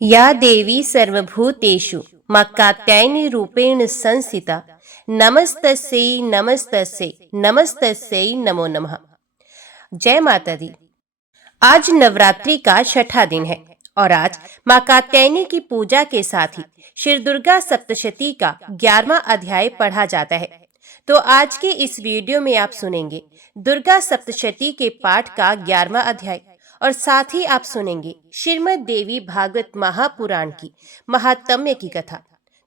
या देवी सर्वभूतेषु कात्यायनी रूपेण संस्थिता नमस्तस्यै नमस्तस्यै नमस्तस्यै नमो नमः। जय माता दी। आज नवरात्रि का छठा दिन है और आज माँ कात्यायनी की पूजा के साथ ही श्री दुर्गा सप्तशती का 11वां अध्याय पढ़ा जाता है। तो आज के इस वीडियो में आप सुनेंगे दुर्गा सप्तशती के पाठ का 11वां अध्याय और साथ ही आप सुनेंगे श्रीमद् देवी भागवत महापुराण की महात्म्य की कथा।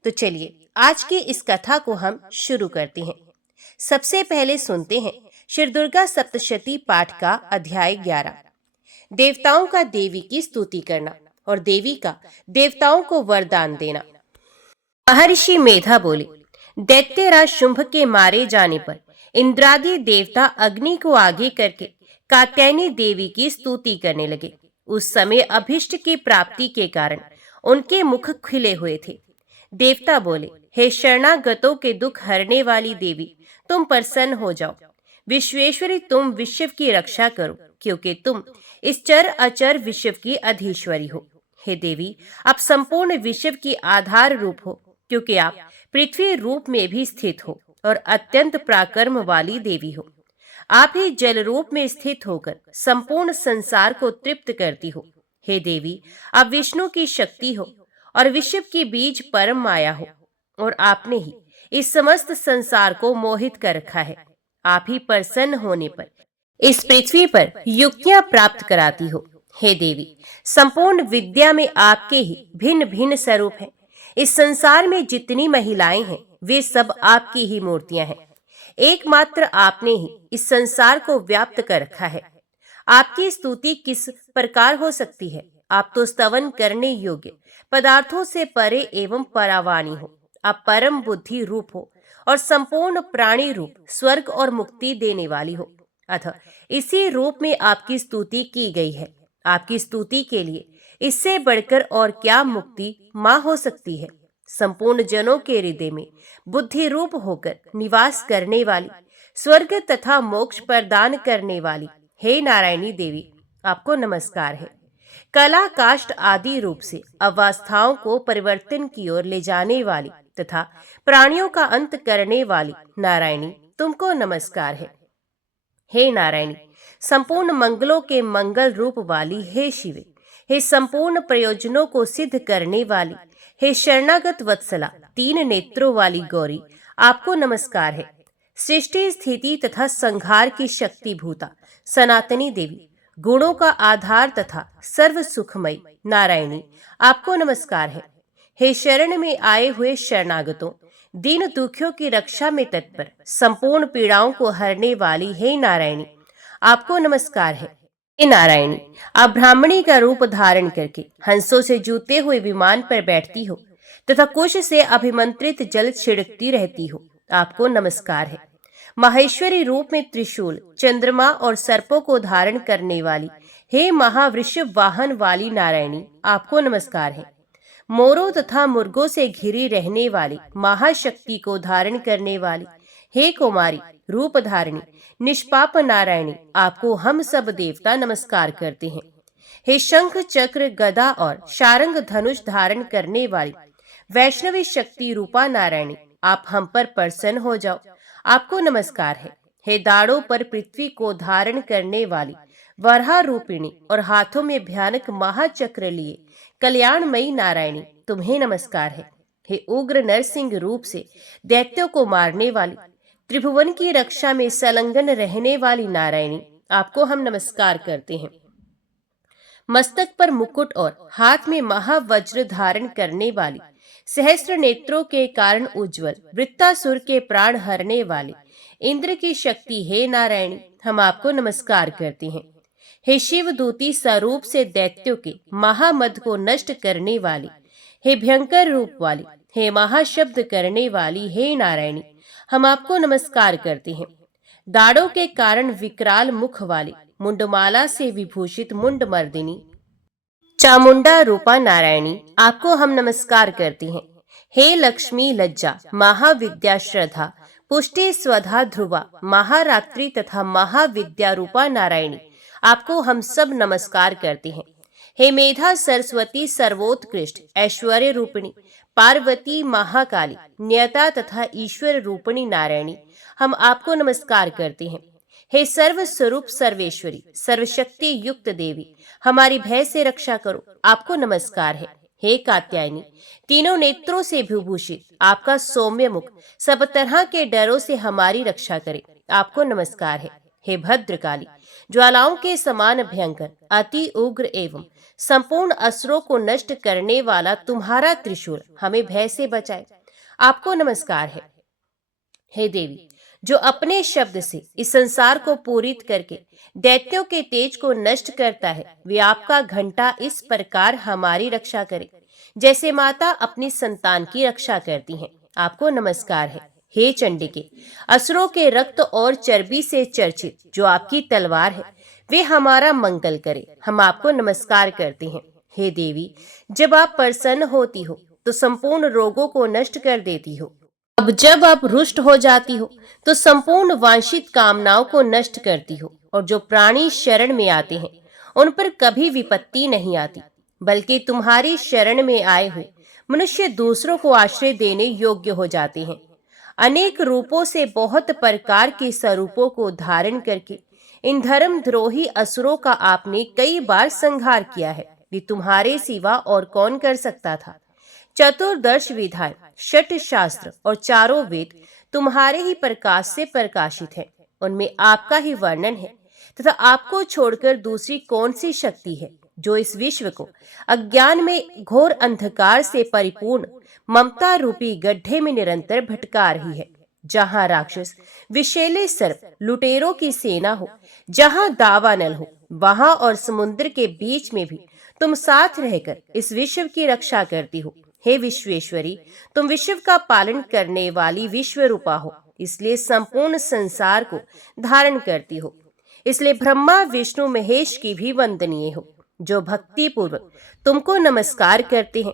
तो चलिए आज की इस कथा को हम शुरू करते हैं। सबसे पहले सुनते हैं श्री दुर्गा सप्तशती पाठ का अध्याय 11। देवताओं का देवी की स्तुति करना और देवी का देवताओं को वरदान देना। महर्षि मेधा बोले, दैत्यराज शुंभ के मारे जाने पर इंद्रादि देवता अग्नि को आगे करके कात्यायनी देवी की स्तुति करने लगे। उस समय अभिष्ट की प्राप्ति के कारण उनके मुख खिले हुए थे। देवता बोले, हे शरणागतों के दुख हरने वाली देवी, तुम प्रसन्न हो जाओ। विश्वेश्वरी, तुम विश्व की रक्षा करो, क्योंकि तुम इस चर अचर विश्व की अधीश्वरी हो। हे देवी, आप संपूर्ण विश्व की आधार रूप हो, क्योंकि आप पृथ्वी रूप में भी स्थित हो और अत्यंत पराक्रम वाली देवी हो। आप ही जल रूप में स्थित होकर संपूर्ण संसार को तृप्त करती हो। हे देवी, आप विष्णु की शक्ति हो और विश्व की बीज परम माया हो, और आपने ही इस समस्त संसार को मोहित कर रखा है। आप ही प्रसन्न होने पर इस पृथ्वी पर युक्तियां प्राप्त कराती हो। हे देवी, संपूर्ण विद्या में आपके ही भिन्न भिन्न स्वरूप हैं। इस संसार में जितनी महिलाएं हैं वे सब आपकी ही मूर्तियां हैं। एकमात्र आपने ही इस संसार को व्याप्त कर रखा है। आपकी स्तुति किस प्रकार हो सकती है? आप तो स्तवन करने योग्य पदार्थों से परे एवं परावाणी हो। आप परम बुद्धि रूप हो और संपूर्ण प्राणी रूप स्वर्ग और मुक्ति देने वाली हो। अतः इसी रूप में आपकी स्तुति की गई है। आपकी स्तुति के लिए इससे बढ़कर और क्या मुक्ति माँ हो सकती है? संपूर्ण जनों के हृदय में बुद्धि रूप होकर निवास करने वाली, स्वर्ग तथा मोक्ष प्रदान करने वाली हे नारायणी देवी, आपको नमस्कार है। कला काष्ठ आदि रूप से अवस्थाओं को परिवर्तन की ओर ले जाने वाली तथा प्राणियों का अंत करने वाली नारायणी, तुमको नमस्कार है। हे नारायणी, संपूर्ण मंगलों के मंगल रूप वाली हे शिवे, हे संपूर्ण प्रयोजनों को सिद्ध करने वाली हे शरणागत वत्सला, तीन नेत्रों वाली गौरी, आपको नमस्कार है। सृष्टि स्थिति तथा संहार की शक्ति भूता सनातनी देवी, गुणों का आधार तथा सर्व सुखमयी नारायणी, आपको नमस्कार है। हे शरण में आए हुए शरणागतों, दीन दुखियों की रक्षा में तत्पर, संपूर्ण पीड़ाओं को हरने वाली हे नारायणी, आपको नमस्कार है। हे नारायणी, आप ब्राह्मणी का रूप धारण करके हंसों से जूते हुए विमान पर बैठती हो तथा कुश से अभिमंत्रित जल छिड़कती रहती हो, आपको नमस्कार है। माहेश्वरी रूप में त्रिशूल, चंद्रमा और सर्पों को धारण करने वाली हे महावृषभ वाहन वाली नारायणी, आपको नमस्कार है। मोरों तथा मुर्गों से घिरी रहने वाली महाशक्ति को धारण करने वाली हे कुमारी रूप धारिणी निष्पाप नारायणी, आपको हम सब देवता नमस्कार करते हैं। हे शंख चक्र गदा और शारंग धनुष धारण करने वाली वैष्णवी शक्ति रूपा नारायणी, आप हम पर प्रसन्न हो जाओ, आपको नमस्कार है। हे दाढ़ों पर पृथ्वी को धारण करने वाली वराह रूपिणी और हाथों में भयानक महाचक्र लिए कल्याणमयी नारायणी, तुम्हें नमस्कार है। हे उग्र नरसिंह रूप से दैत्यों को मारने वाली, त्रिभुवन की रक्षा में संलग्न रहने वाली नारायणी, आपको हम नमस्कार करते हैं। मस्तक पर मुकुट और हाथ में महावज्र धारण करने वाली, सहस्त्र नेत्रों के कारण उज्जवल, वृत्तासुर के प्राण हरने वाले इंद्र की शक्ति हे नारायणी, हम आपको नमस्कार करते हैं। हे शिवदूती स्वरूप से दैत्यों के महामद को नष्ट करने वाली, हे भयंकर रूप वाली, हे महाशब्द करने वाली हे नारायणी, हम आपको नमस्कार करते हैं। दाढ़ों के कारण विकराल मुख वाली, मुंडमाला से विभूषित मुंड मर्दिनी चामुंडा रूपा नारायणी, आपको हम नमस्कार करते हैं। हे लक्ष्मी लज्जा, महाविद्या श्रद्धा, पुष्टि स्वधा ध्रुवा, महारात्रि तथा महाविद्या रूपा नारायणी, आपको हम सब नमस्कार करते हैं। हे मेधा सरस्वती सर्वोत्कृष्ट ऐश्वर्य रूपिणी पार्वती महाकाली न्यता तथा ईश्वर रूपिणी नारायणी, हम आपको नमस्कार करते हैं। हे सर्व स्वरूप सर्वेश्वरी सर्वशक्ति युक्त देवी, हमारी भय से रक्षा करो, आपको नमस्कार है। हे कात्यायनी, तीनों नेत्रों से विभूषित आपका सौम्य मुख सब तरह के डरों से हमारी रक्षा करे, आपको नमस्कार है। हे भद्रकाली, ज्वालाओं के समान भयंकर अति उग्र एवं संपूर्ण असुरों को नष्ट करने वाला तुम्हारा त्रिशूल हमें भय से बचाए, आपको नमस्कार है। हे देवी, जो अपने शब्द से इस संसार को पूरित करके दैत्यों के तेज को नष्ट करता है, वे आपका घंटा इस प्रकार हमारी रक्षा करे जैसे माता अपनी संतान की रक्षा करती हैं, आपको नमस्कार है। हे चंडिके, असुरों के रक्त और चर्बी से चर्चित जो आपकी तलवार है, वे हमारा मंगल करे, हम आपको नमस्कार करते हैं। हे देवी, जब आप प्रसन्न होती हो तो संपूर्ण रोगों को नष्ट कर देती हो, अब जब आप रुष्ट हो जाती हो तो संपूर्ण वांछित कामनाओं को नष्ट करती हो, और जो प्राणी शरण में आते हैं उन पर कभी विपत्ति नहीं आती, बल्कि तुम्हारी शरण में आए हुए मनुष्य दूसरों को आश्रय देने योग्य हो जाते हैं। अनेक रूपों से बहुत प्रकार के स्वरूपों को धारण करके इन धर्मद्रोही असुरों का आपने कई बार संहार किया है, वे तुम्हारे सिवा और कौन कर सकता था। चतुर्दश विधाएं, षट शास्त्र और चारों वेद तुम्हारे ही प्रकाश से प्रकाशित हैं, उनमें आपका ही वर्णन है, तथा आपको छोड़कर दूसरी कौन सी शक्ति है जो इस विश्व को अज्ञान में घोर अंधकार से परिपूर्ण ममता रूपी गड्ढे में निरंतर भटका रही है। जहां राक्षस विषैले सर्प लुटेरों की सेना हो, जहां दावानल हो, वहां और समुद्र के बीच में भी तुम साथ रहकर इस विश्व की रक्षा करती हो। हे विश्वेश्वरी, तुम विश्व का पालन करने वाली विश्व रूपा हो, इसलिए संपूर्ण संसार को धारण करती हो, इसलिए ब्रह्मा विष्णु महेश की भी वंदनीय हो। जो भक्ति पूर्वक तुमको नमस्कार करते हैं,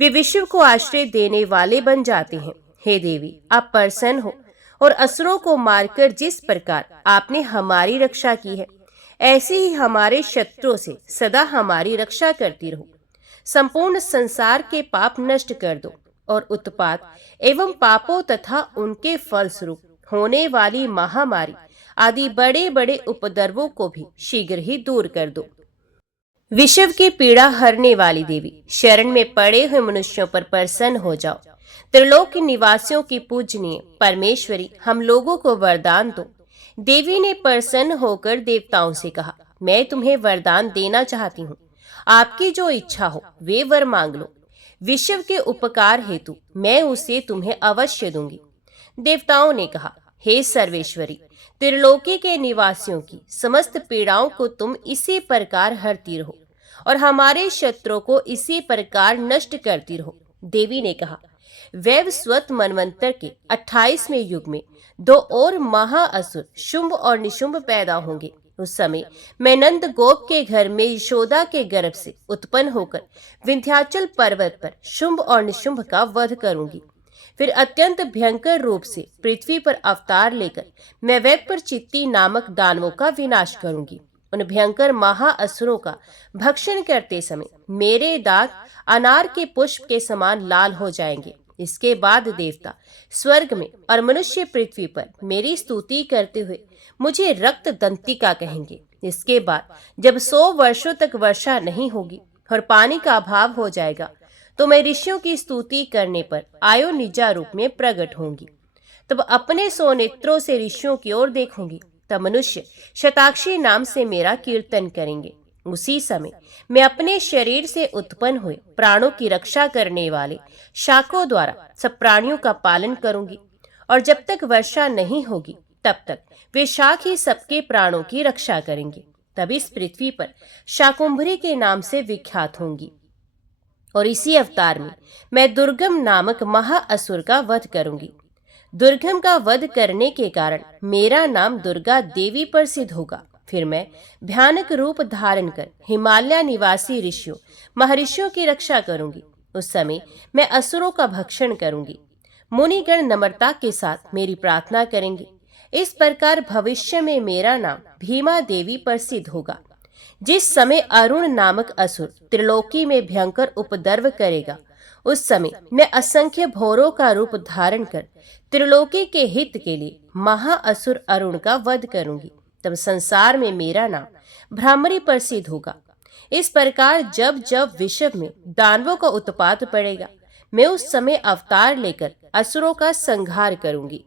वे विश्व को आश्रय देने वाले बन जाते हैं। हे देवी, आप प्रसन्न हो और असुरों को मारकर जिस प्रकार आपने हमारी रक्षा की है, ऐसे ही हमारे शत्रुओं से सदा हमारी रक्षा करती रहो। संपूर्ण संसार के पाप नष्ट कर दो और उत्पात एवं पापों तथा उनके फलस्वरूप होने वाली महामारी आदि बड़े बड़े उपद्रवों को भी शीघ्र ही दूर कर दो। विश्व की पीड़ा हरने वाली देवी, शरण में पड़े हुए मनुष्यों पर प्रसन्न हो जाओ। त्रिलोक निवासियों की पूजनीय परमेश्वरी, हम लोगों को वरदान दो। देवी ने प्रसन्न होकर देवताओं से कहा, मैं तुम्हें वरदान देना चाहती हूँ, आपकी जो इच्छा हो वे वर मांग लो। विश्व के उपकार हेतु मैं उसे तुम्हें अवश्य दूंगी। देवताओं ने कहा, हे सर्वेश्वरी, त्रिलोकी के निवासियों की समस्त पीड़ाओं को तुम इसी प्रकार हरती रहो और हमारे शत्रुओं को इसी प्रकार नष्ट करती रहो। देवी ने कहा, वैवस्वत मनवंतर के 28वें युग में 2 और महाअसुर शुंभ और निशुंभ पैदा होंगे। उस समय मैं नंद गोप के घर में यशोदा के गर्भ से उत्पन्न होकर विंध्याचल पर्वत पर शुंभ और निशुंभ का वध करूंगी। फिर अत्यंत भयंकर रूप से पृथ्वी पर अवतार लेकर मैं वैपर चित्ती नामक दानवों का विनाश करूंगी। उन भयंकर महाअसुरों का भक्षण करते समय मेरे दांत अनार के पुष्प के समान लाल हो जाएंगे। इसके बाद देवता स्वर्ग में और मनुष्य पृथ्वी पर मेरी स्तुति करते हुए मुझे रक्त दंतिका कहेंगे। इसके बाद जब 100 वर्षों तक वर्षा नहीं होगी और पानी का अभाव हो जाएगा, तो मैं ऋषियों की स्तुति करने पर आयो निजा रूप में प्रकट होंगी। तब अपने 100 नेत्रों से ऋषियों की ओर देखूंगी। तब मनुष्य शताक्षी नाम से मेरा कीर्तन करेंगे। उसी समय मैं अपने शरीर से उत्पन्न हुए प्राणों की रक्षा करने वाले शाकों द्वारा सब प्राणियों का पालन करूंगी, और जब तक वर्षा नहीं होगी तब तक वे शाक ही सबके प्राणों की रक्षा करेंगे। तब इस पृथ्वी पर शाकुंभरी के नाम से विख्यात होंगी, और इसी अवतार में मैं दुर्गम नामक महाअसुर का वध करूंगी। दुर्गम का वध करने के कारण मेरा नाम दुर्गा देवी प्रसिद्ध होगा। फिर मैं भयानक रूप धारण कर हिमालय निवासी ऋषियों महर्षियों की रक्षा करूंगी। उस समय मैं असुरों का भक्षण करूंगी। मुनिगण नम्रता के साथ मेरी प्रार्थना करेंगे। इस प्रकार भविष्य में मेरा नाम भीमा देवी प्रसिद्ध होगा। जिस समय अरुण नामक असुर त्रिलोकी में भयंकर उपद्रव करेगा, उस समय मैं असंख्य भौरों का रूप धारण कर त्रिलोकी के हित के लिए महाअसुर अरुण का वध करूंगी। तब संसार में मेरा नाम भ्रामरी प्रसिद्ध होगा। इस प्रकार जब जब विश्व में दानवों का उत्पात पड़ेगा, मैं उस समय अवतार लेकर असुरों का संहार करूंगी।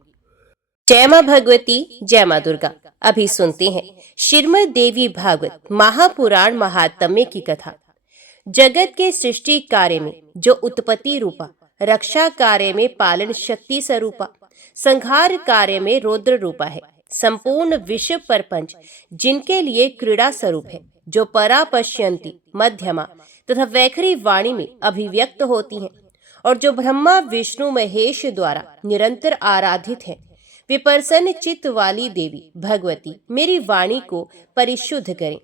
जय मां भगवती, जय मां दुर्गा। अभी सुनते हैं श्रीमद् देवी भागवत महापुराण महात्म्य की कथा। जगत के सृष्टि कार्य में जो उत्पत्ति रूपा, रक्षा कार्य में पालन शक्ति स्वरूपा, संहार कार्य में रौद्र रूपा है, संपूर्ण विश्व प्रपंच जिनके लिए क्रीड़ा स्वरूप है, जो परा पश्यंती, मध्यमा तथा वैखरी वाणी में अभिव्यक्त होती हैं, और जो ब्रह्मा विष्णु महेश द्वारा निरंतर आराधित है, वे प्रसन्न चित्त वाली देवी भगवती मेरी वाणी को परिशुद्ध करें।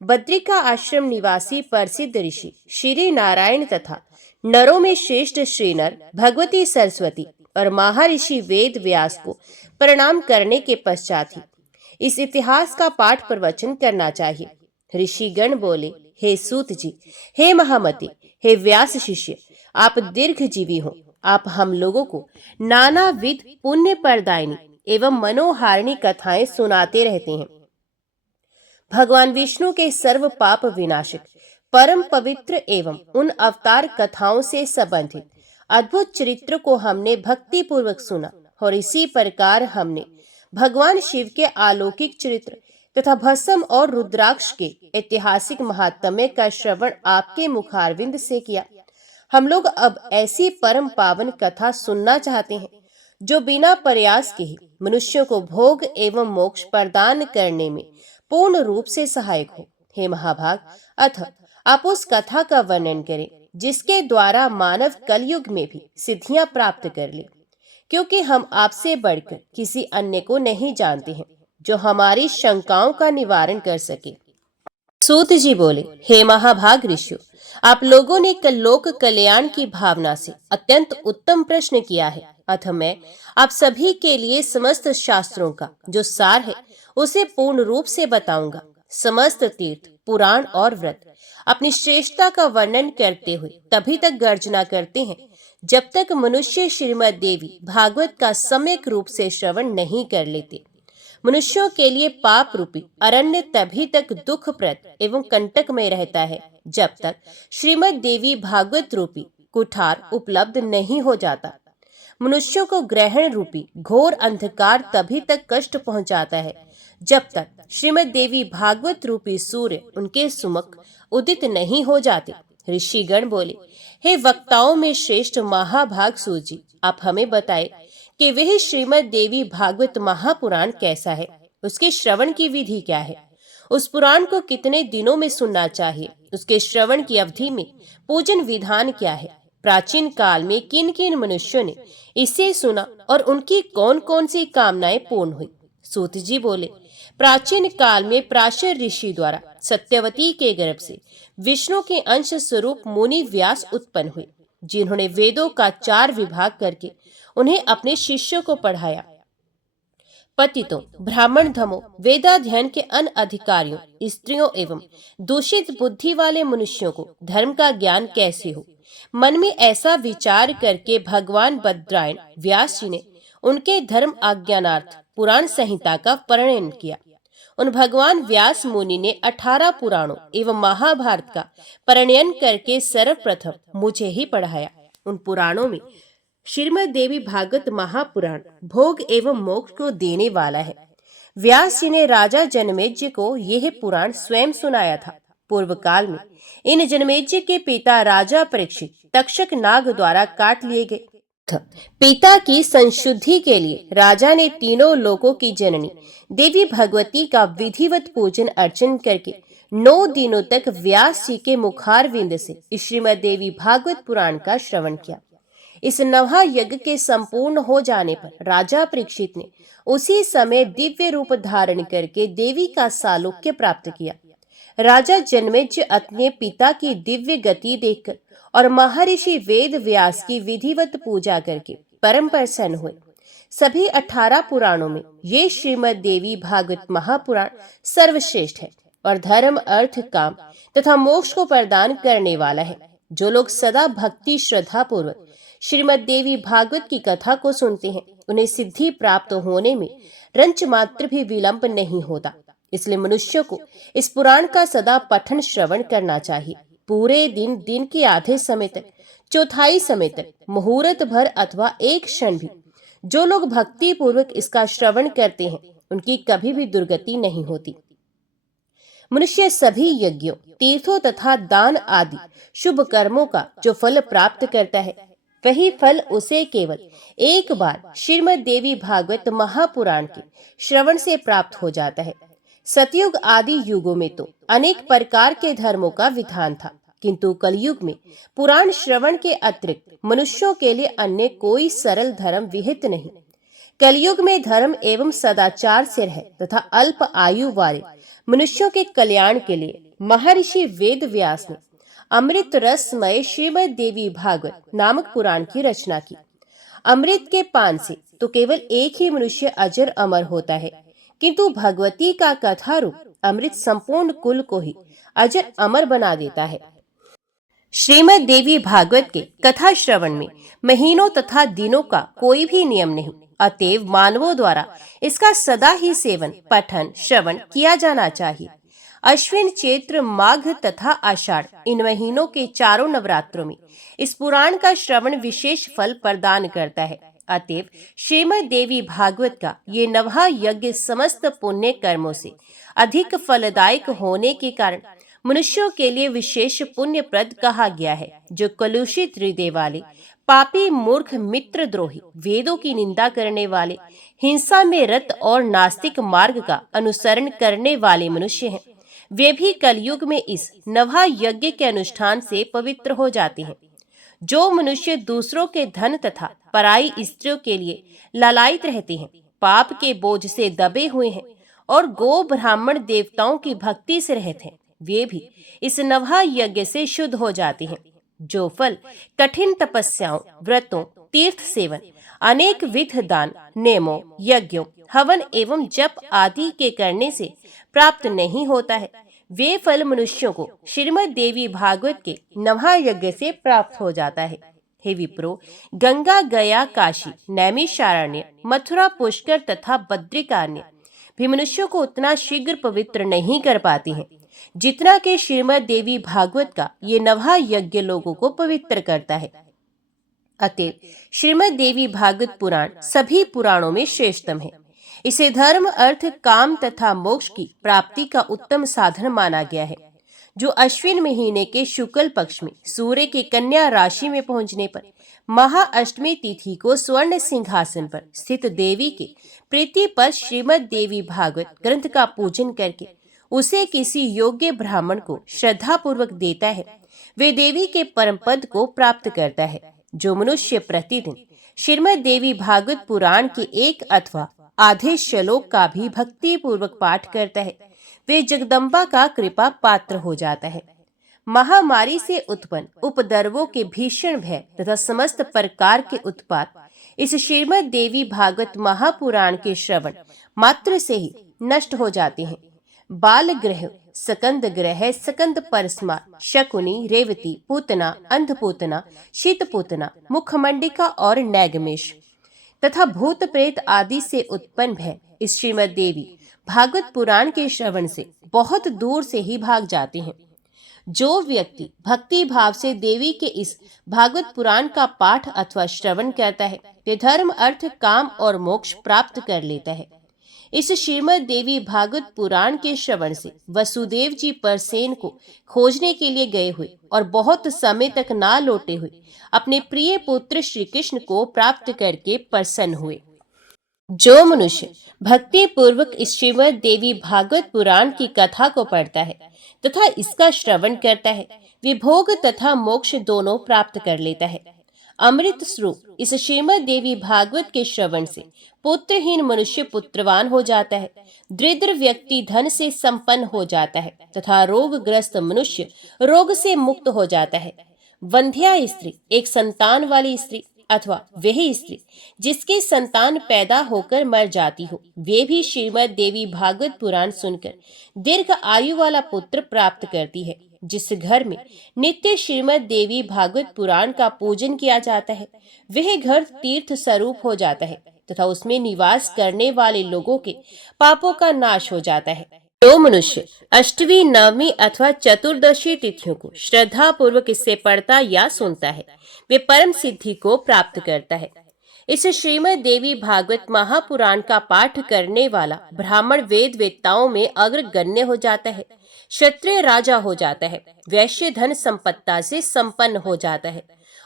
बद्रिका आश्रम निवासी प्रसिद्ध ऋषि श्री नारायण तथा नरों में श्रेष्ठ श्रीनर भगवती सरस्वती और महर्षि वेद व्यास को प्रणाम करने के पश्चात ही इस इतिहास का पाठ प्रवचन करना चाहिए। ऋषिगण बोले, हे सूत जी, हे महामते, हे व्यास शिष्य, आप दीर्घजीवी हो। आप हम लोगों को नानाविध पुण्य प्रदायिनी एवं मनोहारिणी कथाएं सुनाते रहते हैं। भगवान विष्णु के सर्व पाप विनाशक, परम पवित्र एवं उन अवतार कथाओं से संबंधित अद्भुत चरित्र को हमने भक्ति पूर्वक सुना, और इसी प्रकार हमने भगवान शिव के अलौकिक चरित्र तथा भस्म और रुद्राक्ष के ऐतिहासिक महात्म्य का श्रवण आपके मुखारविंद से किया। हम लोग अब ऐसी परम पावन कथा सुनना चाहते हैं जो बिना प्रयास के ही मनुष्यों को भोग एवं मोक्ष प्रदान करने में पूर्ण रूप से सहायक हो। हे महाभाग, अथ आप उस कथा का वर्णन करें जिसके द्वारा मानव कलयुग में भी सिद्धियां प्राप्त कर ले, क्योंकि हम आपसे बढ़कर किसी अन्य को नहीं जानते हैं जो हमारी शंकाओं का निवारण कर सके। सूत जी बोले, हे महाभाग ऋषियों, आप लोगों ने लोक कल्याण की भावना से अत्यंत उत्तम प्रश्न किया है। अतः मैं आप सभी के लिए समस्त शास्त्रों का जो सार है उसे पूर्ण रूप से बताऊंगा। समस्त तीर्थ, पुराण और व्रत अपनी श्रेष्ठता का वर्णन करते हुए तभी तक गर्जना करते हैं जब तक मनुष्य श्रीमद् देवी भागवत का सम्यक रूप से श्रवण नहीं कर लेते। मनुष्यों के लिए पाप रूपी अरण्य तभी तक दुखप्रद एवं कंटक में रहता है जब तक श्रीमद् देवी भागवत रूपी कुठार उपलब्ध नहीं हो जाता। मनुष्यों को ग्रहण रूपी घोर अंधकार तभी तक कष्ट पहुंचाता है जब तक श्रीमद् देवी भागवत रूपी सूर्य उनके सुमुख उदित नहीं हो जाते। ऋषिगण बोले, हे वक्ताओं में श्रेष्ठ महाभाग सूत जी, आप हमें बताए कि वह श्रीमद् देवी भागवत महापुराण कैसा है, उसके श्रवण की विधि क्या है, उस पुराण को कितने दिनों में सुनना चाहिए, उसके श्रवण की अवधि में पूजन विधान क्या है, प्राचीन काल में किन किन मनुष्यों ने इसे सुना और उनकी कौन कौन सी कामनाएं पूर्ण हुई। सूत जी बोले, प्राचीन काल में प्राशर ऋषि द्वारा सत्यवती के गर्भ से विष्णु के अंश स्वरूप मुनि व्यास उत्पन्न हुए, जिन्होंने वेदों का 4 विभाग करके उन्हें अपने शिष्यों को पढ़ाया। पतितों, ब्राह्मण धमों, वेदाध्ययन के अनधिकारियों, स्त्रियों एवं दूषित बुद्धि वाले मनुष्यों को धर्म का ज्ञान कैसे हो, मन में ऐसा विचार करके भगवान बद्रायण व्यास जी ने उनके धर्म आज्ञानार्थ पुराण संहिता का प्रणयन किया। उन भगवान व्यास मुनि ने 18 पुराणों एवं महाभारत का प्रणयन करके सर्वप्रथम मुझे ही पढ़ाया। उन पुराणों में श्रीमद् देवी भागवत महापुराण भोग एवं मोक्ष को देने वाला है। व्यास जी ने राजा जनमेजय को यह पुराण स्वयं सुनाया था। पूर्व काल में इन जनमेजय के पिता राजा परीक्षित तक्षक नाग द्वारा काट लिए गए। पिता की संशुद्धि के लिए राजा ने तीनों लोकों की जननी देवी भगवती का विधिवत पूजन अर्चन करके 9 दिनों तक व्यास जी के मुखारविंद से श्रीमद् देवी भागवत पुराण का श्रवण किया। इस नवहा यज्ञ के संपूर्ण हो जाने पर राजा परीक्षित ने उसी समय दिव्य रूप धारण करके देवी का सालोक्य प्राप्त किया। राजा जनमेजय अपने पिता की दिव्य गति देखकर और महर्षि वेद व्यास की विधिवत पूजा करके परम प्रसन्न हुए। सभी 18 पुराणों में ये श्रीमद् देवी भागवत महापुराण सर्वश्रेष्ठ है और धर्म अर्थ काम तथा मोक्ष को प्रदान करने वाला है। जो लोग सदा भक्ति श्रद्धा पूर्वक श्रीमद् देवी भागवत की कथा को सुनते हैं, उन्हें सिद्धि प्राप्त होने में रंच मात्र भी विलंब नहीं होता। इसलिए मनुष्य को इस पुराण का सदा पठन श्रवण करना चाहिए। पूरे दिन के आधे समय तक, चौथाई समय तक, मुहूर्त भर अथवा एक क्षण भी जो लोग भक्ति पूर्वक इसका श्रवण करते हैं, उनकी कभी भी दुर्गति नहीं होती। मनुष्य सभी यज्ञों, तीर्थों तथा दान आदि शुभ कर्मों का जो फल प्राप्त करता है, वही फल उसे केवल एक बार श्रीमद् देवी भागवत महापुराण के श्रवण से प्राप्त हो जाता है। सतयुग आदि युगों में तो अनेक प्रकार के धर्मों का विधान था, किंतु कलयुग में पुराण श्रवण के अतिरिक्त मनुष्यों के लिए अन्य कोई सरल धर्म विहित नहीं। कलयुग में धर्म एवं सदाचार से रह तथा अल्प आयु वाले मनुष्यों के कल्याण के लिए महर्षि वेद व्यास ने अमृत रसमय श्रीमद् देवी भागवत नामक पुराण की रचना की। अमृत के पान से तो केवल एक ही मनुष्य अजर अमर होता है, किंतु भगवती का कथा रूप अमृत संपूर्ण कुल को ही अजर अमर बना देता है। श्रीमद् देवी भागवत के कथा श्रवण में महीनों तथा दिनों का कोई भी नियम नहीं, अतएव मानवों द्वारा इसका सदा ही सेवन, पठन, श्रवण किया जाना चाहिए। अश्विन, चैत्र, माघ तथा आषाढ़ इन महीनों के चारों नवरात्रों में इस पुराण का श्रवण विशेष फल प्रदान करता है। अतएव श्रीमद् देवी भागवत का ये नवहा यज्ञ समस्त पुण्य कर्मों से अधिक फलदायक होने के कारण मनुष्यों के लिए विशेष पुण्यप्रद कहा गया है। जो कलुषित हृदय वाले, पापी, मूर्ख, मित्रद्रोही, वेदों की निंदा करने वाले, हिंसा में रत और नास्तिक मार्ग का अनुसरण करने वाले मनुष्य हैं, वे भी कलयुग में इस नवहा यज्ञ के अनुष्ठान से पवित्र हो जाते हैं। जो मनुष्य दूसरों के धन तथा पराई स्त्रियों के लिए लालायित रहते हैं, पाप के बोझ से दबे हुए हैं और गो ब्राह्मण देवताओं की भक्ति से रहते हैं, वे भी इस नवहा यज्ञ से शुद्ध हो जाते हैं। जो फल कठिन तपस्याओं, व्रतों, तीर्थ सेवन, अनेक विध दान, नेमों, यज्ञों, हवन एवं जप आदि के करने से प्राप्त नहीं होता है, वे फल मनुष्यों को श्रीमद् देवी भागवत के नवहा यज्ञ से प्राप्त हो जाता है। हे विप्रो, गंगा, गया, काशी, नैमिषारण्य, मथुरा, पुष्कर तथा बद्रिकारण्य भी मनुष्यों को उतना शीघ्र पवित्र नहीं कर पाती हैं, जितना कि श्रीमद् देवी भागवत का ये नवहा यज्ञ लोगों को पवित्र करता है। अतएव श्रीमद् देवी भागवत पुराण सभी पुराणों में श्रेष्ठतम है। इसे धर्म, अर्थ, काम तथा मोक्ष की प्राप्ति का उत्तम साधन माना गया है। जो अश्विन महीने के शुक्ल पक्ष में सूर्य के कन्या राशि में पहुंचने पर महाअष्टमी तिथि को स्वर्ण सिंहासन पर स्थित देवी के प्रीति पर श्रीमद् देवी भागवत ग्रंथ का पूजन करके उसे किसी योग्य ब्राह्मण को श्रद्धा पूर्वक देता है, वे देवी के परम पद को प्राप्त करता है। जो मनुष्य प्रतिदिन श्रीमद् देवी भागवत पुराण के एक अथवा आधे श्लोक का भी भक्ति पूर्वक पाठ करता है, वे जगदम्बा का कृपा पात्र हो जाता है। महामारी से उत्पन्न उपद्रवों के भीषण भय तथा समस्त प्रकार के उत्पात इस श्रीमद् देवी भागवत महापुराण के श्रवण मात्र से ही नष्ट हो जाते हैं। बाल ग्रह, सकंद ग्रह, सकंद परस्मा, शकुनी, रेवती, पूतना, अंधपूतना, शीतपूतना, मुखमंडिका और नैगमेश तथा भूत प्रेत आदि से उत्पन्न भय इस श्रीमद् देवी भागवत पुराण के श्रवण से बहुत दूर से ही भाग जाते हैं। जो व्यक्ति भक्ति भाव से देवी के इस भागवत पुराण का पाठ अथवा श्रवण करता है, वे धर्म, अर्थ, काम और मोक्ष प्राप्त कर लेता है। इस श्रीमद् देवी भागवत पुराण के श्रवण से वसुदेव जी परसेन को खोजने के लिए गए हुए और बहुत समय तक ना लौटे हुए अपने प्रिय पुत्र श्री कृष्ण को प्राप्त करके प्रसन्न हुए। जो मनुष्य भक्ति पूर्वक इस श्रीमद् देवी भागवत पुराण की कथा को पढ़ता है तथा इसका श्रवण करता है, वे भोग तथा मोक्ष दोनों प्राप्त कर लेता है। अमृत स्वरूप इस श्रीमद् देवी भागवत के श्रवण से पुत्रहीन मनुष्य पुत्रवान हो जाता है, दरिद्र व्यक्ति धन से संपन्न हो जाता है तथा रोगग्रस्त मनुष्य रोग से मुक्त हो जाता है। वंध्या स्त्री, एक संतान वाली स्त्री, अथवा वह स्त्री जिसकी संतान पैदा होकर मर जाती हो, वे भी श्रीमद् देवी भागवत पुराण सुनकर दीर्घ आयु वाला पुत्र प्राप्त करती है। जिस घर में नित्य श्रीमद् देवी भागवत पुराण का पूजन किया जाता है, वह घर तीर्थ स्वरूप हो जाता है तथा उसमें निवास करने वाले लोगों के पापों का नाश हो जाता है। जो मनुष्य अष्टमी, नवमी अथवा चतुर्दशी तिथियों को श्रद्धा पूर्वक इससे पढ़ता या सुनता है, वे परम सिद्धि को प्राप्त करता है। इस श्रीमद् देवी भागवत महापुराण का पाठ करने वाला ब्राह्मण वेद वेत्ताओं में अग्रगण्य हो जाता है, क्षत्रिय राजा हो जाता है, वैश्य धन संपत्ता से संपन्न हो जाता है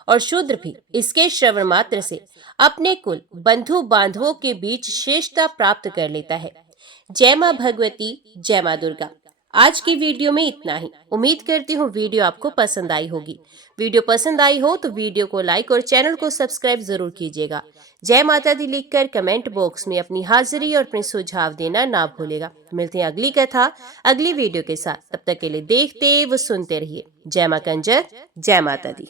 और शूद्र भी इसके श्रवण मात्र से अपने कुल बंधु बांधवों के बीच श्रेष्ठता प्राप्त कर लेता है। जय मां भगवती, जय मां दुर्गा। आज की वीडियो में इतना ही। उम्मीद करती हूँ वीडियो आपको पसंद आई होगी। वीडियो पसंद आई हो तो वीडियो को लाइक और चैनल को सब्सक्राइब जरूर कीजिएगा। जय माता दी लिखकर कमेंट बॉक्स में अपनी हाजिरी और अपने सुझाव देना ना भूलेगा। मिलते हैं अगली कथा अगली वीडियो के साथ। तब तक के लिए देखते व सुनते रहिए। जय मां कंजर, जय माता दी।